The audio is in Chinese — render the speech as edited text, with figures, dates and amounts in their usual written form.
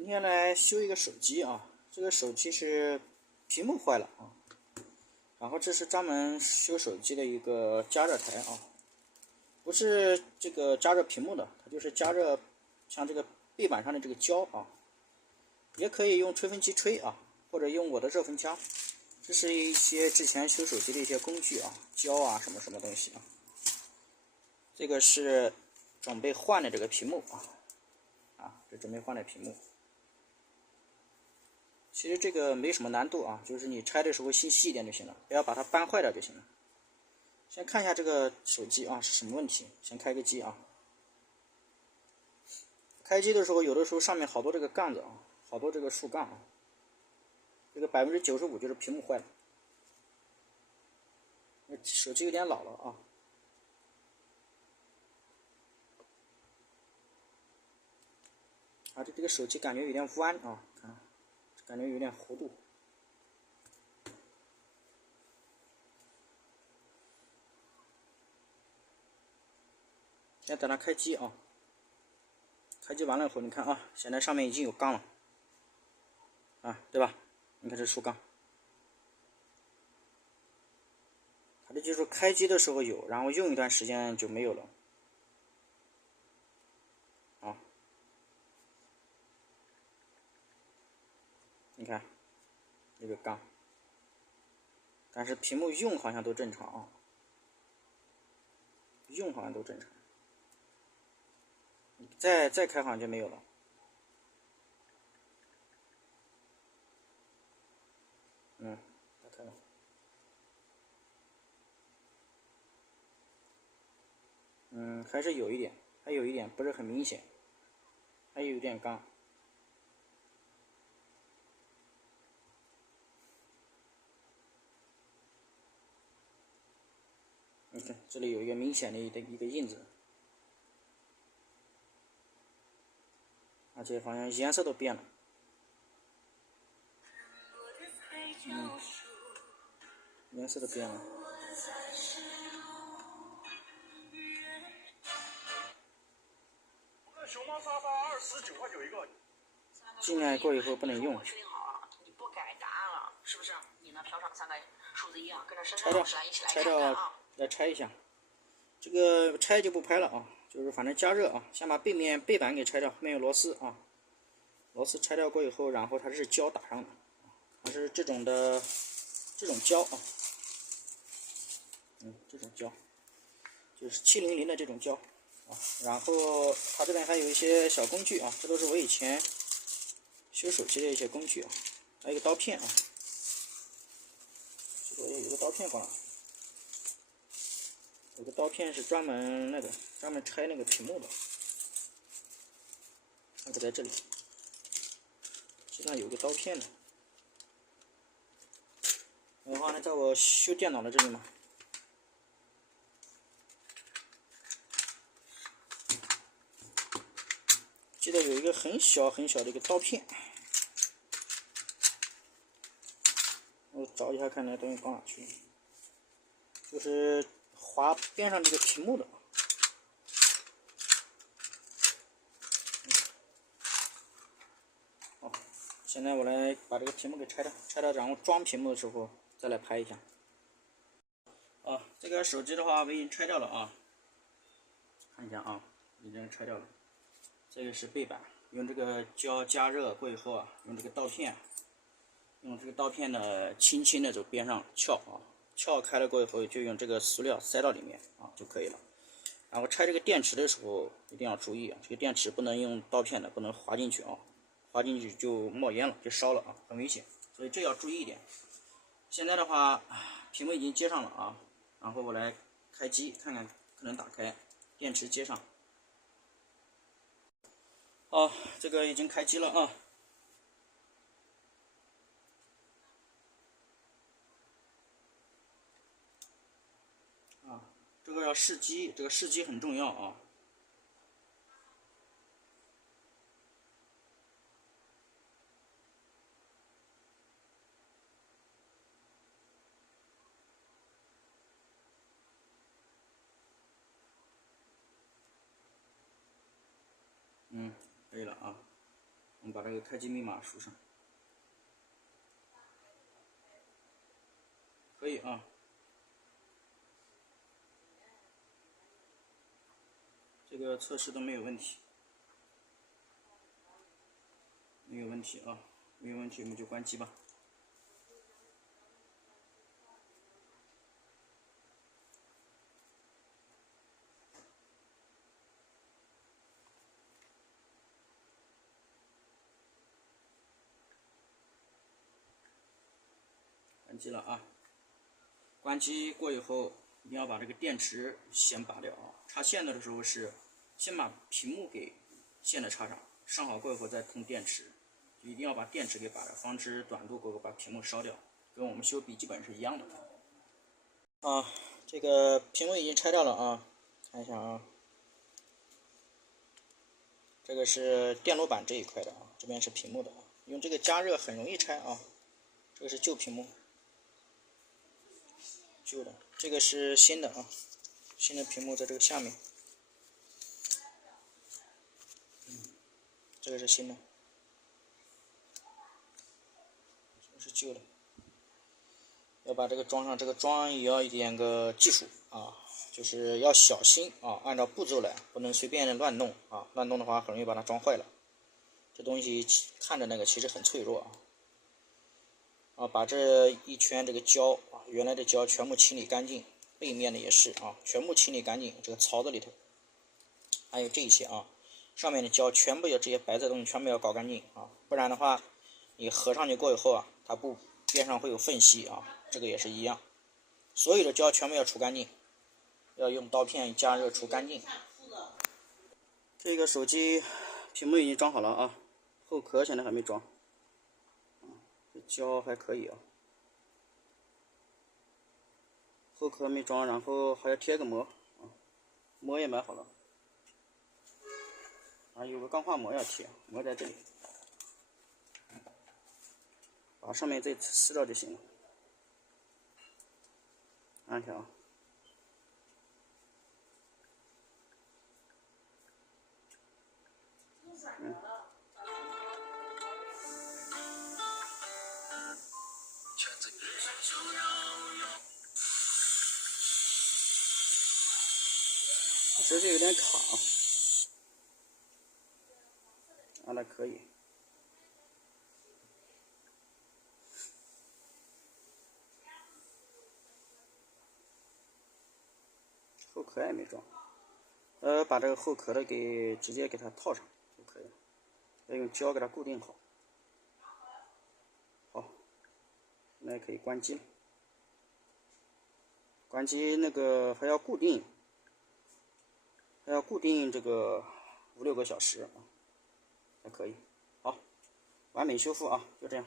今天来修一个手机啊，这个手机是屏幕坏了啊，然后这是专门修手机的一个加热台啊，不是这个加热屏幕的，它就是加热像这个背板上的这个胶啊，也可以用吹风机吹啊，或者用我的热风枪。这是一些之前修手机的一些工具啊，胶啊什么什么东西啊。这个是准备换的这个屏幕啊，这准备换的屏幕。其实这个没什么难度啊，就是你拆的时候心细一点就行了，不要把它扳坏了就行了。先看一下这个手机啊是什么问题，先开个机啊。开机的时候，有的时候上面好多这个杠子啊，好多这个竖杠啊，这个95%就是屏幕坏了。手机有点老了啊。这个手机感觉有点弯啊，看，感觉有点弧度。先等它开机啊，开机完了以后，你看啊，现在上面已经有杠了啊，对吧？你看这竖杠，它这就是开机的时候有，然后用一段时间就没有了啊。你看这个杠，但是屏幕用好像都正常啊，用好像都正常。再开好像就没有了。打开了。还是有一点，还有一点不是很明显，还有一点杠。你看这里有一个明显的一个印子，而且好像颜色都变了。颜色都变了。熊猫沙发29.9块一个。进来过以后不能用。确定好了，你不改答案了，是不是？你呢？调整3个数字1啊，跟着深圳老师来一起来看看啊。来拆一下，这个拆就不拍了啊，就是反正加热啊，先把背板给拆掉，后面有螺丝啊，螺丝拆掉过以后，然后它是胶打上的，它是这种胶啊，这种胶，就是700的这种胶啊，然后它这边还有一些小工具啊，这都是我以前修手机的一些工具啊，还有一个刀片啊，这个有一个刀片过来，有个刀片是专门拆那个屏幕的，那个在这里，实际上有个刀片的。然后呢，在我修电脑的这里嘛，记得有一个很小很小的一个刀片，我找一下看那东西放哪去，就是划边上这个屏幕的。好，现在我来把这个屏幕给拆掉，然后装屏幕的时候再来拍一下。这个手机的话我已经拆掉了啊，看一下啊，已经拆掉了。这个是背板，用这个胶加热过以后啊，用这个刀片呢，轻轻的从边上撬开了过以后，就用这个塑料塞到里面啊就可以了。然后拆这个电池的时候一定要注意啊，这个电池不能用刀片的，不能划进去啊，划进去就冒烟了，就烧了啊，很危险，所以这要注意一点。现在的话，屏幕已经接上了啊，然后我来开机看看可能打开，电池接上。这个已经开机了啊。这个要试机，这个试机很重要啊。可以了啊。我们把这个开机密码输上，可以啊。这个测试都没有问题，没有问题啊，没有问题我们就关机吧。关机了啊！关机过以后，你要把这个电池先拔掉啊。插线的时候是先把屏幕给线的插上，上好过以后再通电池，一定要把电池给拔掉，防止短路过后把屏幕烧掉，跟我们修笔记本是一样的。啊，这个屏幕已经拆掉了啊，看一下啊，这个是电路板这一块的啊，这边是屏幕的啊，用这个加热很容易拆啊。这个是旧屏幕，旧的，这个是新的啊，新的屏幕在这个下面。这个是新的，这个是旧的。要把这个装上，这个装也要一点个技术啊，就是要小心啊，按照步骤来，不能随便乱弄啊，乱弄的话很容易把它装坏了。这东西看着那个其实很脆弱啊，把这一圈这个胶啊，原来的胶全部清理干净，背面的也是啊，全部清理干净，这个槽子里头还有这些啊。上面的胶全部要这些白色的东西全部要搞干净啊，不然的话，你合上去过以后啊，它不边上会有缝隙啊，这个也是一样，所有的胶全部要除干净，要用刀片加热除干净。这个手机屏幕已经装好了啊，后壳现在还没装，这胶还可以啊，后壳没装，然后还要贴个膜啊，膜也买好了。啊，有个钢化膜要贴，膜在这里，把上面这撕掉就行了。按下啊，手机有点卡，按的可以。后壳也没装，把这个后壳的直接给它套上就可以了，要用胶给它固定好。好，那也可以关机了。关机那个还要固定，这个5、6个小时啊，还可以。好，完美修复啊，就这样。